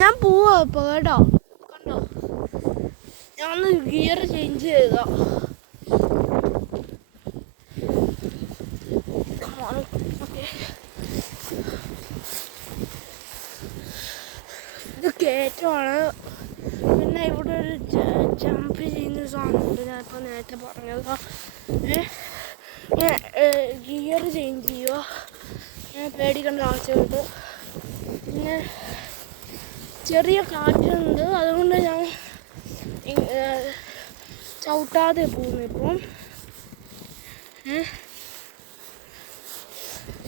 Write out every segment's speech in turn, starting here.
ഞാൻ പോവാ ഇപ്പൊ കേട്ടോ. കണ്ടോ, ഞാൻ ഗിയർ ചേഞ്ച് ചെയ്താ. ഇത് കയറ്റമാണ്. പിന്നെ ഇവിടെ ഒരു ജമ്പ് ചെയ്യുന്ന സാധനമുണ്ട്, ഞാൻ ഇപ്പോൾ നേരത്തെ പറഞ്ഞത്. ഗിയർ ചേഞ്ച് ചെയ്യുക, ഞാൻ പേടിക്കേണ്ട ആവശ്യമുണ്ട്. പിന്നെ ചെറിയ കാറ്റുണ്ട്, അതുകൊണ്ട് ഞാൻ ചവിട്ടാതെ പോകുന്നു ഇപ്പം.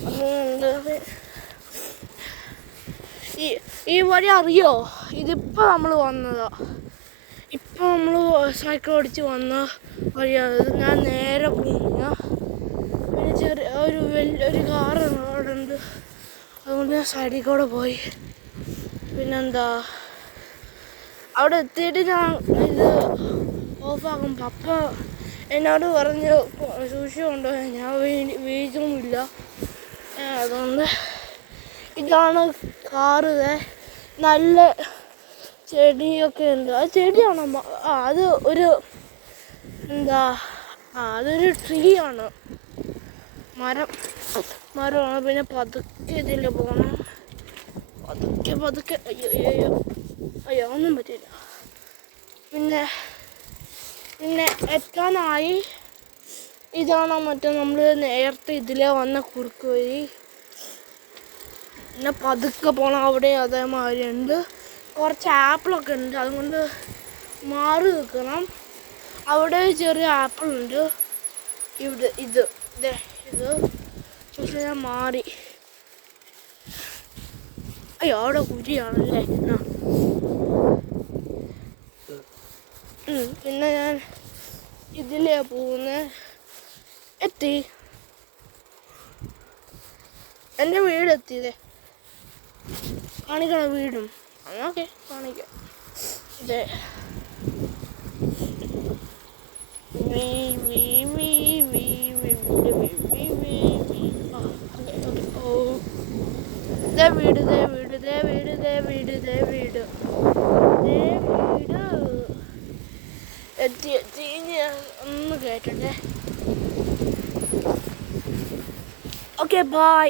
അതുകൊണ്ട് ഈ വഴി അറിയോ? ഇതിപ്പോൾ നമ്മൾ വന്നതാ. ഇപ്പം നമ്മൾ സൈക്കിൾ ഓടിച്ച് വന്ന വഴിയാണ്. ഞാൻ നേരെ പോകുന്ന പിന്നെ ചെറിയ ഒരു കാറ് അവിടെ ഉണ്ട്, അതുകൊണ്ട് ഞാൻ സൈഡിൽ കൂടെ പോയി. പിന്നെന്താ, അവിടെ എത്തിയിട്ട് ഞാൻ ഇത് ഓഫാക്കും. പപ്പ എന്നോട് പറഞ്ഞ് സൂക്ഷിച്ചുകൊണ്ടോ, ഞാൻ വീഴ്ചൊന്നുമില്ല. അതുകൊണ്ട് ഇതാണ് കാറ്. നല്ല ചെടിയൊക്കെ ഉണ്ട്. അത് ചെടിയാണോ? അത് ഒരു എന്താ, അതൊരു ട്രീ ആണ്, മരമാണ്. പിന്നെ പതുക്കെ ഇതിൽ പോകണം, പതുക്കെ. അയ്യോ ഒന്നും പറ്റില്ല. പിന്നെ എത്താനായി. ഇതാണ് മറ്റേ നമ്മൾ നേരത്തെ ഇതിലെ വന്ന കുറുക്ക് വഴി. പിന്നെ പതുക്കെ പോകണം. അവിടെ അതേമാതിരി ഉണ്ട്, കുറച്ച് ആപ്പിളൊക്കെ ഉണ്ട്, അതുകൊണ്ട് മാറി നിൽക്കണം. അവിടെ ചെറിയ ആപ്പിളുണ്ട്. ഇവിടെ ഇത് പക്ഷെ ഞാൻ മാറി. അയ്യോ അവിടെ കുരിയാണല്ലേ. പിന്നെ ഞാൻ ഇതിലേ പോകുന്നത്. എത്തി, എൻ്റെ വീടെത്തിയതേ. കാണിക്കണം വീടും. ഓക്കെ കാണിക്കാം. ഇതേ വീട് എത്തി. ഒന്ന് കേട്ടേ. Okay by.